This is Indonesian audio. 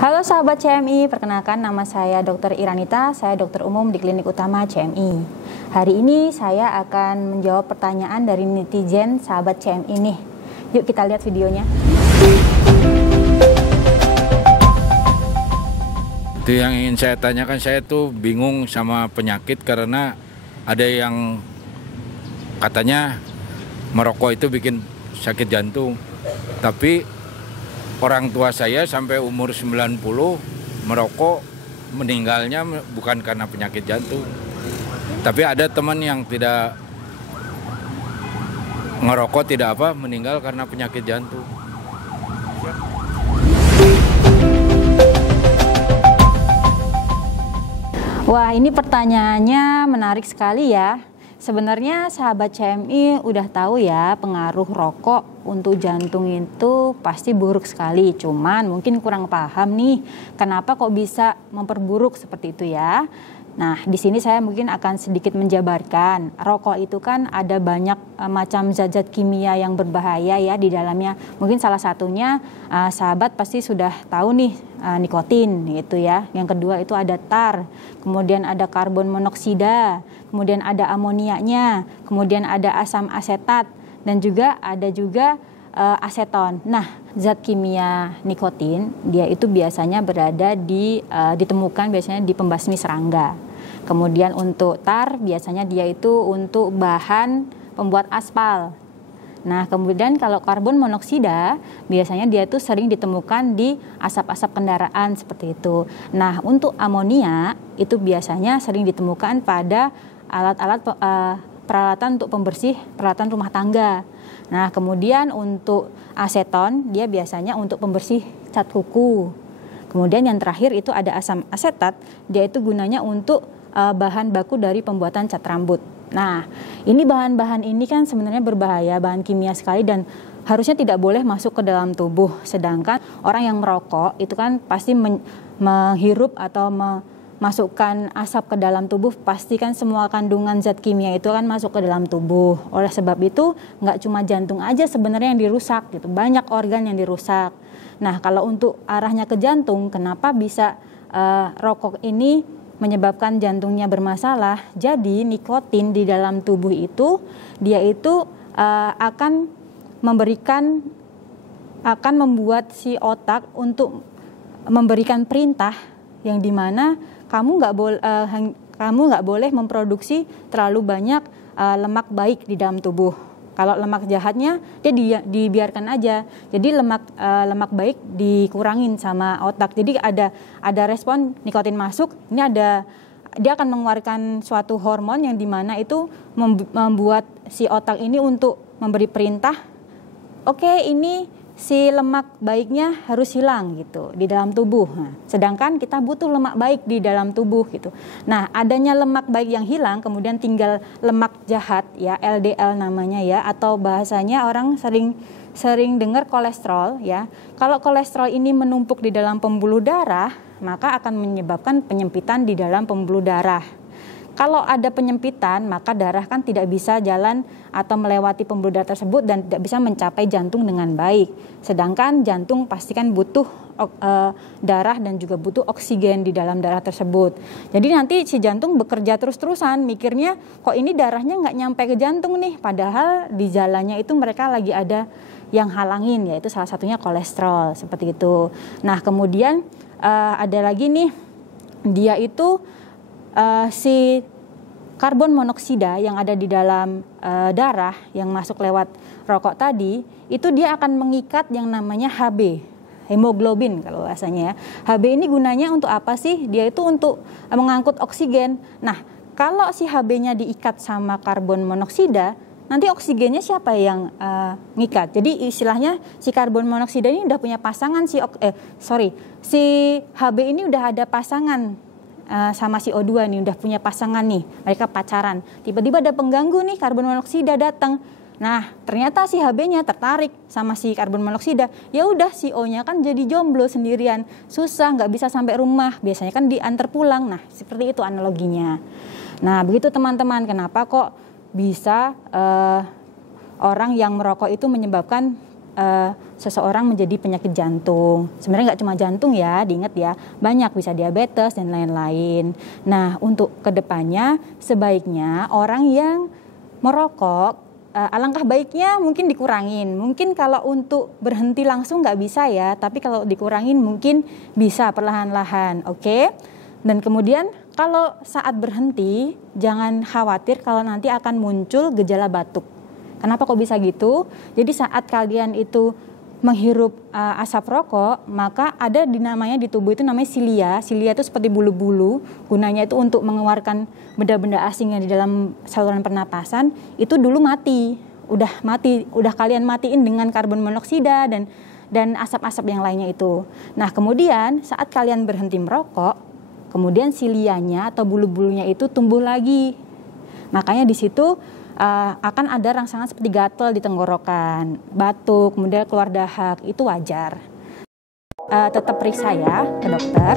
Halo sahabat CMI, perkenalkan nama saya Dr. Iranita, saya dokter umum di Klinik Utama CMI. Hari ini saya akan menjawab pertanyaan dari netizen sahabat CMI nih. Yuk kita lihat videonya. Itu yang ingin saya tanyakan, saya tuh bingung sama penyakit karena ada yang katanya merokok itu bikin sakit jantung. Tapi orang tua saya sampai umur 90 merokok, meninggalnya bukan karena penyakit jantung. Tapi ada teman yang tidak ngerokok, meninggal karena penyakit jantung. Wah, ini pertanyaannya menarik sekali ya. Sebenarnya sahabat CMI udah tahu ya, pengaruh rokok untuk jantung itu pasti buruk sekali. Cuman mungkin kurang paham nih, kenapa kok bisa memperburuk seperti itu ya. Nah, di sini saya mungkin akan sedikit menjabarkan. Rokok itu kan ada banyak macam zat-zat kimia yang berbahaya ya di dalamnya. Mungkin salah satunya sahabat pasti sudah tahu nih, nikotin gitu ya. Yang kedua itu ada tar, kemudian ada karbon monoksida, kemudian ada amoniaknya, kemudian ada asam asetat, dan juga ada aseton. Nah, zat kimia nikotin dia itu biasanya ditemukan biasanya di pembasmi serangga. Kemudian untuk tar biasanya dia itu untuk bahan pembuat aspal. Nah, kemudian kalau karbon monoksida biasanya dia itu sering ditemukan di asap-asap kendaraan seperti itu. Nah, untuk amonia itu biasanya sering ditemukan pada alat-alat peralatan untuk pembersih peralatan rumah tangga. Nah, kemudian untuk aseton dia biasanya untuk pembersih cat kuku. Kemudian yang terakhir itu ada asam asetat, dia itu gunanya untuk bahan baku dari pembuatan cat rambut. Nah, ini bahan-bahan ini kan sebenarnya berbahaya, bahan kimia sekali dan harusnya tidak boleh masuk ke dalam tubuh. Sedangkan orang yang merokok itu kan pasti menghirup atau masukkan asap ke dalam tubuh, pastikan semua kandungan zat kimia itu kan masuk ke dalam tubuh. Oleh sebab itu nggak cuma jantung aja sebenarnya yang dirusak gitu, banyak organ yang dirusak. Nah, kalau untuk arahnya ke jantung, kenapa bisa rokok ini menyebabkan jantungnya bermasalah? Jadi nikotin di dalam tubuh itu dia itu akan membuat si otak untuk memberikan perintah yang dimana kamu nggak boleh memproduksi terlalu banyak lemak baik di dalam tubuh. Kalau lemak jahatnya dia dibiarkan aja. Jadi lemak baik dikurangin sama otak. Jadi ada respon nikotin masuk. Dia akan mengeluarkan suatu hormon yang dimana itu membuat si otak ini untuk memberi perintah. Oke, ini si lemak baiknya harus hilang gitu di dalam tubuh. Nah, sedangkan kita butuh lemak baik di dalam tubuh gitu. Nah, adanya lemak baik yang hilang, kemudian tinggal lemak jahat ya, LDL namanya ya, atau bahasanya orang sering dengar kolesterol ya. Kalau kolesterol ini menumpuk di dalam pembuluh darah, maka akan menyebabkan penyempitan di dalam pembuluh darah. Kalau ada penyempitan, maka darah kan tidak bisa jalan atau melewati pembuluh darah tersebut dan tidak bisa mencapai jantung dengan baik. Sedangkan jantung pastikan butuh darah dan juga butuh oksigen di dalam darah tersebut. Jadi nanti si jantung bekerja terus-terusan, mikirnya kok ini darahnya nggak nyampe ke jantung nih. Padahal di jalannya itu mereka lagi ada yang halangin, yaitu salah satunya kolesterol, seperti itu. Nah, kemudian ada lagi nih, dia itu si karbon monoksida yang ada di dalam darah yang masuk lewat rokok tadi, itu dia akan mengikat yang namanya Hb, hemoglobin kalau bahasanya ya. Hb ini gunanya untuk apa sih? Dia itu untuk mengangkut oksigen. Nah, kalau si Hb-nya diikat sama karbon monoksida, nanti oksigennya siapa yang ngikat? Jadi istilahnya si karbon monoksida ini udah punya pasangan, si Hb ini udah ada pasangan sama si O2 nih, udah punya pasangan nih, mereka pacaran. Tiba-tiba ada pengganggu nih, karbon monoksida datang. Nah, ternyata si Hb-nya tertarik sama si karbon monoksida. Ya udah, si O-nya kan jadi jomblo sendirian, susah, nggak bisa sampai rumah. Biasanya kan diantar pulang. Nah, seperti itu analoginya. Nah, begitu teman-teman, kenapa kok bisa orang yang merokok itu menyebabkan seseorang menjadi penyakit jantung. Sebenarnya nggak cuma jantung ya, diingat ya, banyak, bisa diabetes dan lain-lain. Nah, untuk kedepannya sebaiknya orang yang merokok, alangkah baiknya mungkin dikurangin. Mungkin kalau untuk berhenti langsung nggak bisa ya, tapi kalau dikurangin mungkin bisa perlahan-lahan, oke? Dan kemudian kalau saat berhenti, jangan khawatir kalau nanti akan muncul gejala batuk. Kenapa kok bisa gitu? Jadi saat kalian itu menghirup asap rokok, maka ada namanya di tubuh itu namanya silia. Silia itu seperti bulu-bulu, gunanya itu untuk mengeluarkan benda-benda asing yang di dalam saluran pernapasan, itu dulu mati. Udah kalian matiin dengan karbon monoksida dan asap-asap yang lainnya itu. Nah, kemudian saat kalian berhenti merokok, kemudian silianya atau bulu-bulunya itu tumbuh lagi. Makanya di situ akan ada rangsangan seperti gatal di tenggorokan, batuk, kemudian keluar dahak, itu wajar. Tetap periksa ya ke dokter.